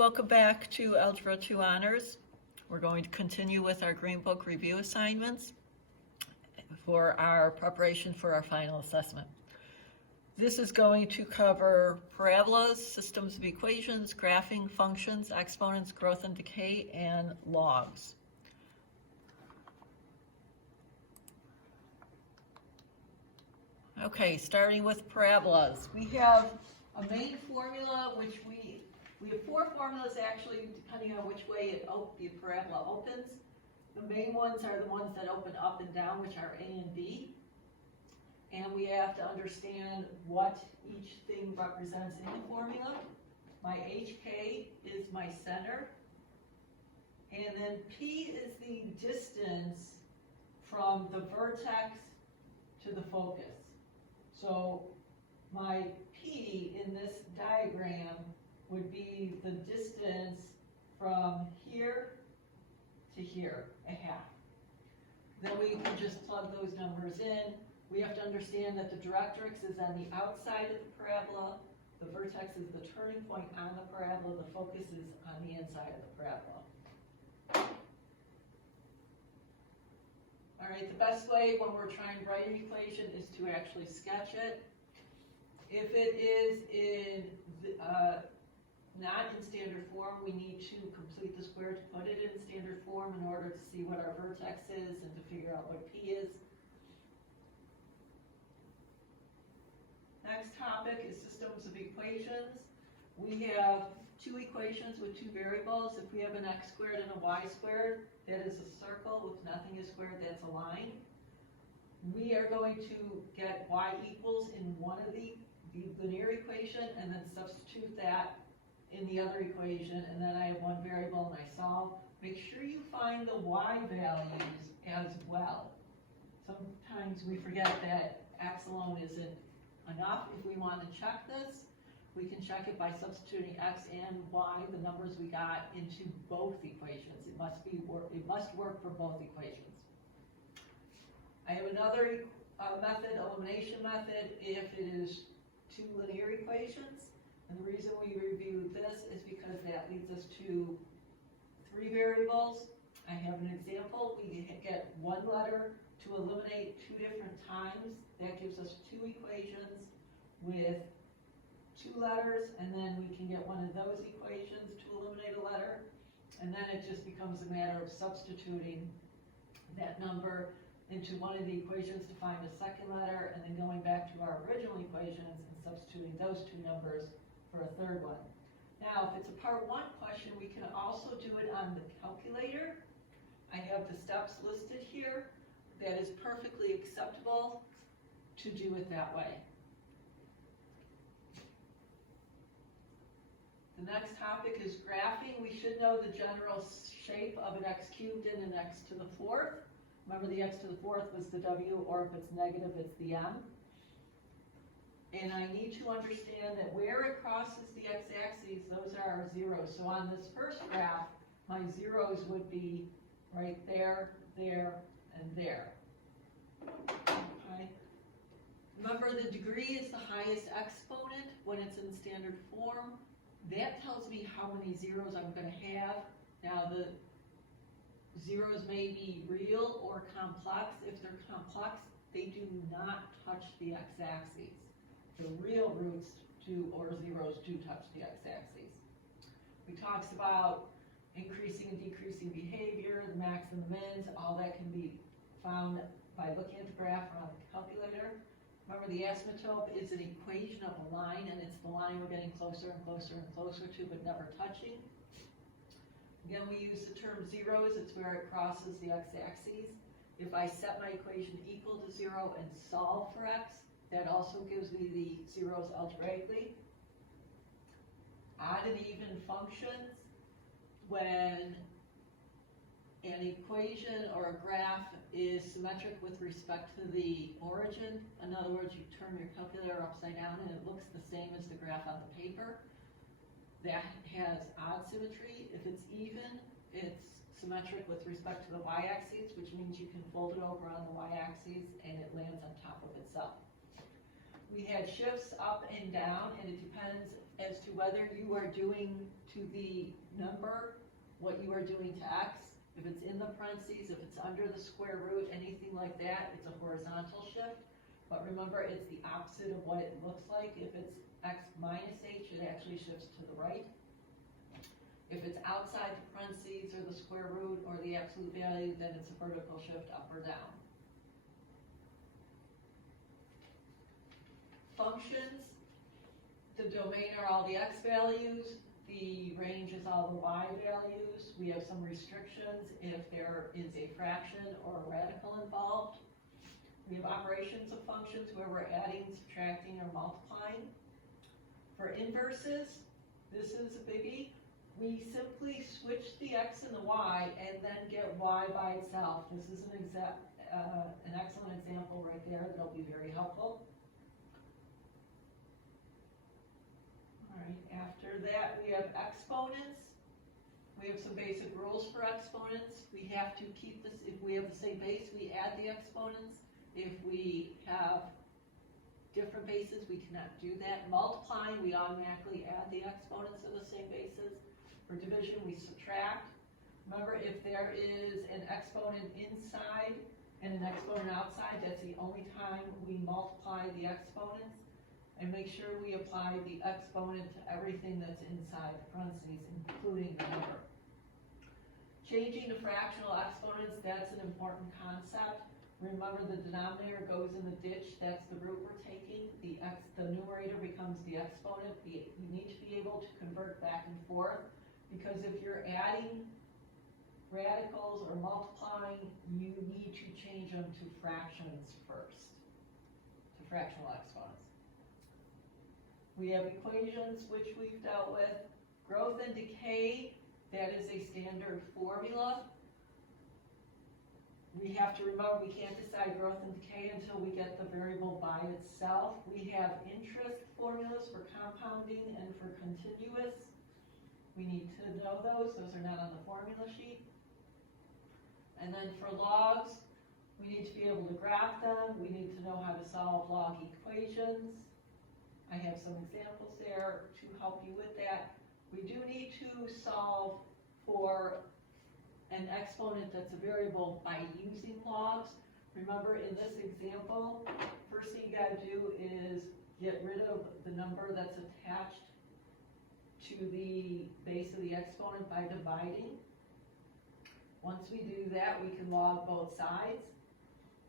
welcome back to Algebra 2 Honors. We're going to continue with our Green Book review assignments for our preparation for our final assessment. This is going to cover parabolas, systems of equations, graphing, functions, exponents, growth and decay, and logs. Okay, starting with parabolas. We have a main formula, which we have four formulas actually, depending on which way the parabola opens. The main ones are the ones that open up and down, which are A and B. And we have to understand what each thing represents in the formula. My HK is my center. And then P is the distance from the vertex to the focus. So my P in this diagram would be the distance from here to here, a half. Then we can just plug those numbers in. We have to understand that the directrix is on the outside of the parabola, the vertex is the turning point on the parabola, the focus is on the inside of the parabola. All right, the best way when we're trying to write an equation is to actually sketch it. If it is not in standard form, we need to complete the square to put it in standard form in order to see what our vertex is and to figure out what P is. Next topic is systems of equations. We have two equations with two variables. If we have an x squared and a y squared, that is a circle. If nothing is squared, that's a line. We are going to get y equals in one of the linear equation and then substitute that in the other equation, and then I have one variable and I solve. Make sure you find the y values as well. Sometimes we forget that x alone isn't enough. If we want to check this, we can check it by substituting x and y, the numbers we got, into both equations. It must work for both equations. I have another method, elimination method, if it is two linear equations. And the reason we review this is because that leads us to three variables. I have an example. We get one letter to eliminate two different times. That gives us two equations with two letters, and then we can get one of those equations to eliminate a letter. And then it just becomes a matter of substituting that number into one of the equations to find a second letter, and then going back to our original equations and substituting those two numbers for a third one. Now, if it's a part one question, we can also do it on the calculator. I have the steps listed here. That is perfectly acceptable to do it that way. The next topic is graphing. We should know the general shape of an x cubed and an x to the fourth. Remember, the x to the fourth was the w, or if it's negative, it's the m. And I need to understand that where it crosses the x-axis, those are our zeros. So on this first graph, my zeros would be right there, there, and there. Okay. Remember, the degree is the highest exponent when it's in standard form. That tells me how many zeros I'm going to have. Now, the zeros may be real or complex. If they're complex, they do not touch the x-axis. The real roots or zeros do touch the x-axis. We talked about increasing and decreasing behavior, the max and the mins. All that can be found by looking at the graph or on the calculator. Remember, the asymptote is an equation of a line, and it's the line we're getting closer and closer and closer to, but never touching. Again, we use the term zeros. It's where it crosses the x-axis. If I set my equation equal to 0 and solve for x, that also gives me the zeros algebraically. Odd and even functions, when an equation or a graph is symmetric with respect to the origin. In other words, you turn your calculator upside down and it looks the same as the graph on the paper. That has odd symmetry. If it's even, it's symmetric with respect to the y-axis, which means you can fold it over on the y-axis and it lands on top of itself. We had shifts up and down, and it depends as to whether you are doing to the number what you are doing to x. If it's in the parentheses, if it's under the square root, anything like that, it's a horizontal shift. But remember, it's the opposite of what it looks like. If it's x minus h, it actually shifts to the right. If it's outside the parentheses or the square root or the absolute value, then it's a vertical shift up or down. Functions, the domain are all the x values, the range is all the y values. We have some restrictions if there is a fraction or a radical involved. We have operations of functions where we're adding, subtracting, or multiplying. For inverses, this is a biggie. We simply switch the x and the y and then get y by itself. This is an excellent example right there that'll be very helpful. All right, after that we have exponents. We have some basic rules for exponents. We have to keep this, if we have the same base, we add the exponents. If we have different bases, we cannot do that. Multiplying, we automatically add the exponents of the same bases. For division, we subtract. Remember, if there is an exponent inside and an exponent outside, that's the only time we multiply the exponents. And make sure we apply the exponent to everything that's inside the parentheses, including the number. Changing to fractional exponents, that's an important concept. Remember, the denominator goes in the ditch, that's the root we're taking. The numerator becomes the exponent. You need to be able to convert back and forth, because if you're adding radicals or multiplying, you need to change them to fractions first, to fractional exponents. We have equations, which we've dealt with. Growth and decay, that is a standard formula. We have to remember we can't decide growth and decay until we get the variable by itself. We have interest formulas for compounding and for continuous. We need to know those. Those are not on the formula sheet. And then for logs, we need to be able to graph them. We need to know how to solve log equations. I have some examples there to help you with that. We do need to solve for an exponent that's a variable by using logs. Remember, in this example, first thing you got to do is get rid of the number that's attached to the base of the exponent by dividing. Once we do that, we can log both sides.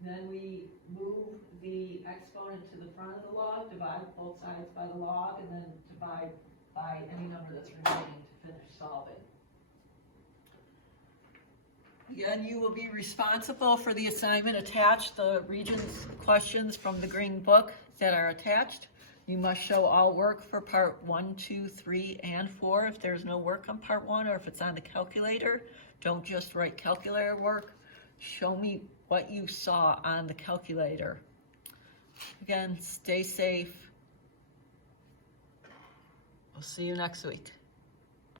Then we move the exponent to the front of the log, divide both sides by the log, and then divide by any number that's remaining to finish solving. Again, you will be responsible for the assignment attached, the Regents questions from the green book that are attached. You must show all work for part 1, 2, 3, and 4. If there's no work on part 1 or if it's on the calculator, don't just write calculator work. Show me what you saw on the calculator. Again, stay safe. We'll see you next week.